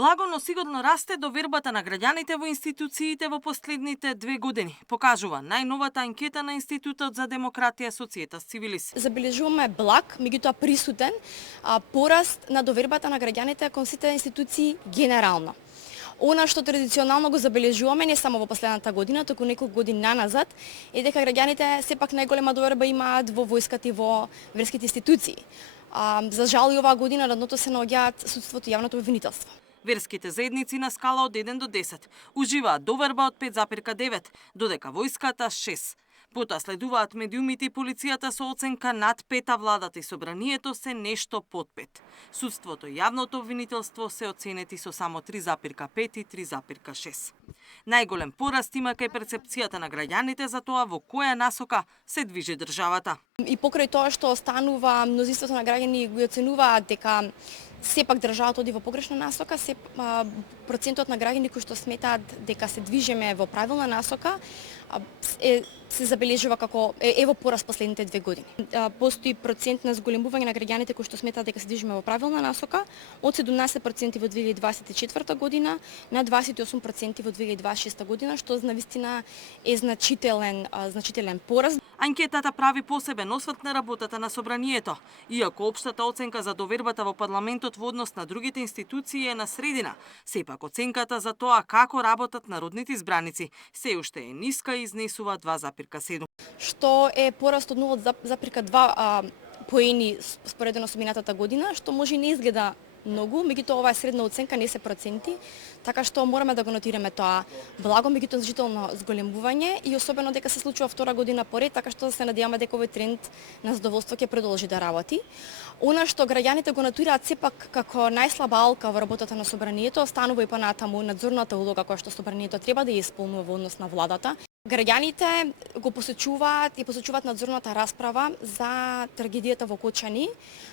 Благо, но сигурно расте довербата на граѓаните во институциите во последните 2 години, покажува најновата анкета на Институтот за демократија Societas Civilis. Забележуваме благ, меѓутоа присутен, пораст на довербата на граѓаните кон сите институции генерално. Она што традиционално го забележуваме не само во последната година, туку неколку години наназад, е дека граѓаните сепак најголема доверба имаат во војската и во верските институции. За жал и оваа година на дното се наоѓаат судството и јавното обвинителство. Верските заедници на скала од 1 до 10 уживаат доверба од 5,9, додека војската 6. Потоа следуваат медиумите и полицијата со оценка над 5, а владата и собранието се нешто под 5. Судството и јавното обвинителство се оценети со само 3,5 и 3,6. Најголем пораст има кај перцепцијата на граѓаните за тоа во која насока се движи државата. И покрај тоа што останува, мнозинството на граѓани го оценуваат дека сепак државата оди во погрешна насока, процентот на граѓани кои што сметаат дека се движиме во правилна насока се забележува како во пораст последните 2 години. Постои процент на зголемување на граѓаните кои што сметаат дека се движиме во правилна насока од 17% во 2024 година на 28% во 2026 година, што навистина е значителен пораст. Анкетата прави посебен осврт на работата на собранието, иако општата оценка за довербата во парламентот во однос на другите институции е на средина, сепак оценката за тоа како работат народните избраници се уште е ниска и изнесува 2,7. Што е пораст од 0,2 поени споредено со минатата година, што може и не изгледа многу, меѓутоа ова е средна оценка, не се проценти, така што мораме да го нотираме тоа благо, меѓутоа значително зголемување и особено дека се случува втора година поред, така што се надеваме дека овој тренд на задоволство ќе продолжи да работи. Она што граѓаните го нотираат сепак како најслаба алка во работата на собранието, останува и понатаму надзорната улога која што собранието треба да ја исполнува во однос на владата. Граѓаните го посечуваат надзорната расправа за трагедијата во Кочани,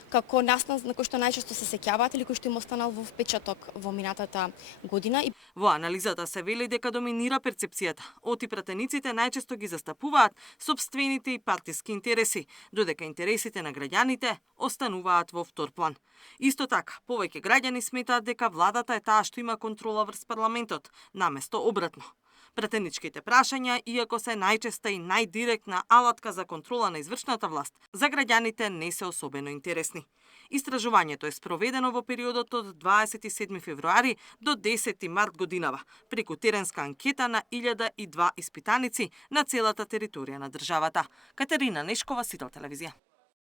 како настан на кој што најчесто се сеќаваат или кој што им останал во впечаток во минатата година. Во анализата се вели дека доминира перцепцијата. Оти пратениците најчесто ги застапуваат сопствените и партиски интереси, додека интересите на граѓаните остануваат во втор план. Исто така, повеќе граѓани сметаат дека владата е таа што има контрола врз парламентот, наместо обратно. Пратеничките прашања, иако се најчеста и најдиректна алатка за контрола на извршната власт, за граѓаните не се особено интересни. Истражувањето е спроведено во периодот од 27 февруари до 10 март годинава, преку теренска анкета на 1002 испитаници на целата територија на државата. Катерина Нешкова, Сител телевизија.